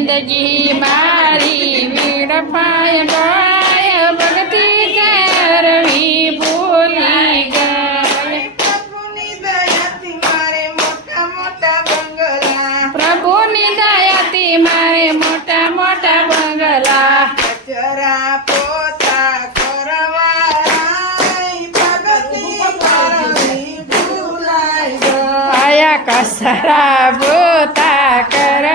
જિંદગી મારી વેડફાય ગાય ભક્તિ કરવી ભૂલી ગઈ પ્રભુની દયાથી મારે મોટા મોટા બંગલા પ્રભુની દયાથી મારે મોટા મોટા બંગલા કચરા પોતા કરવા ભક્તિ કરવી ભૂલાઈ ગઈ આયા કસરા પોતા કરવા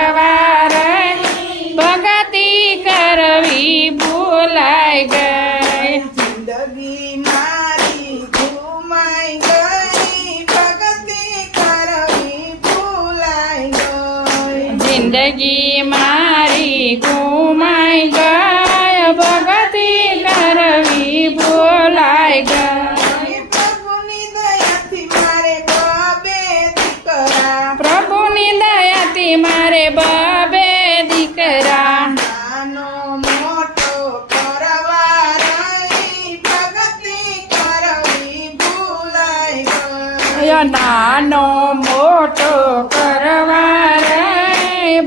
ભક્તિ કરવી ભૂલાઈ ગઈ જિંદગી મારી ઘુમાઈ ગઈ ભક્તિ કરવી ભૂલાઈ ગઈ જિંદગી મારી ગુમાઈ ગઈ ભક્તિ કરવી ભૂલાઈ ગઈ પ્રભુની દયાથી મારે બબે દીકરા પ્રભુની દયાથી મારે બબે દીકરા નાનો મોટો કરવા રહી ભક્તિ કરવી ભૂલાઈ ગઈ નાનો મોટો કરવા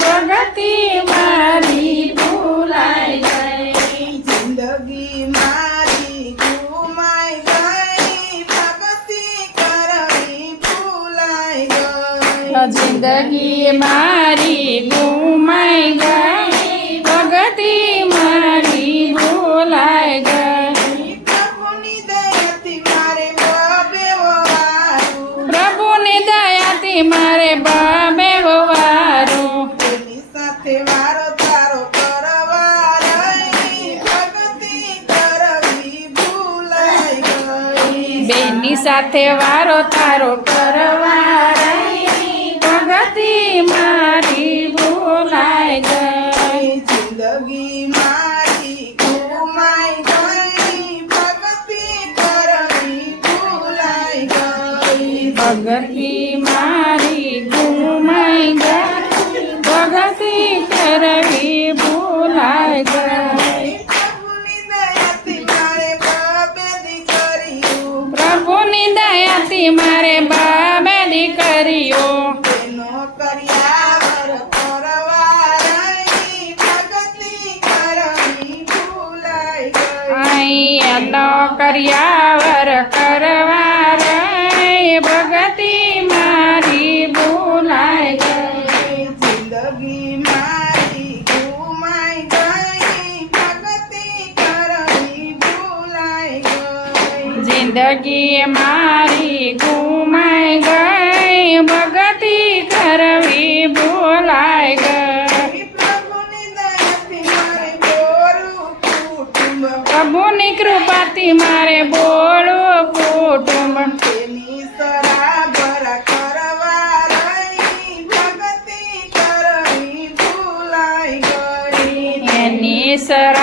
ભક્તિ મારી ભૂલાઈ ગઈ જિંદગી મારી ઘુમાઈ ગઈ ભક્તિ કરવી ભૂલાઈ ગઈ જિંદગી મારી ગુમાઈ ગઈ ભક્તિ મારી ભૂલાઈ ગઈ પ્રભુની દયાથી મારે બબે વારું પ્રભુની દયાથી મારે બબે વારું તેની સાથે વારો તારો કરવા રહી ભક્તિ કરવી ભૂલાઈ ગઈ બેની સાથે વારો તારો કરવા રહી ભક્તિ મારી ભૂલાઈ ગઈ જિંદગી મારી ઘુમાઈ ગઈ ભક્તિ કરવી ભૂલાઈ ગઈ ભક્તિ મારી ગુમાઈ ગઈ ભક્તિ કરવી ભૂલાઈ ગઈ પ્રભુની દયાથી મારે બબે દીકરીઓ પ્રભુની દયાથી મારે બબે દીકરીઓ તેનો કર્યાવર કરવા રહી ભક્તિ કરવી ભૂલાઈ ગઈ અહીંયાનો કર્યાવર કરવા રે ભક્તિ મારી ભૂલાઈ ગઈ જિંદગી મારી ઘુમાઈ ગઈ ભક્તિ કરવી ભૂલાઈ ગઈ જિંદગી મારી ગુમાઈ ગઈ ભક્તિ કરવી ભૂલાઈ ગઈ પ્રભુની દયાથી મારે બોરું કુટુંબ પ્રભુની કૃપાથી મારે બોલું કુટુંબ તેની સરાબર કરવા રહી ભક્તિ કરવી ભૂલાઈ ગઈ એની સર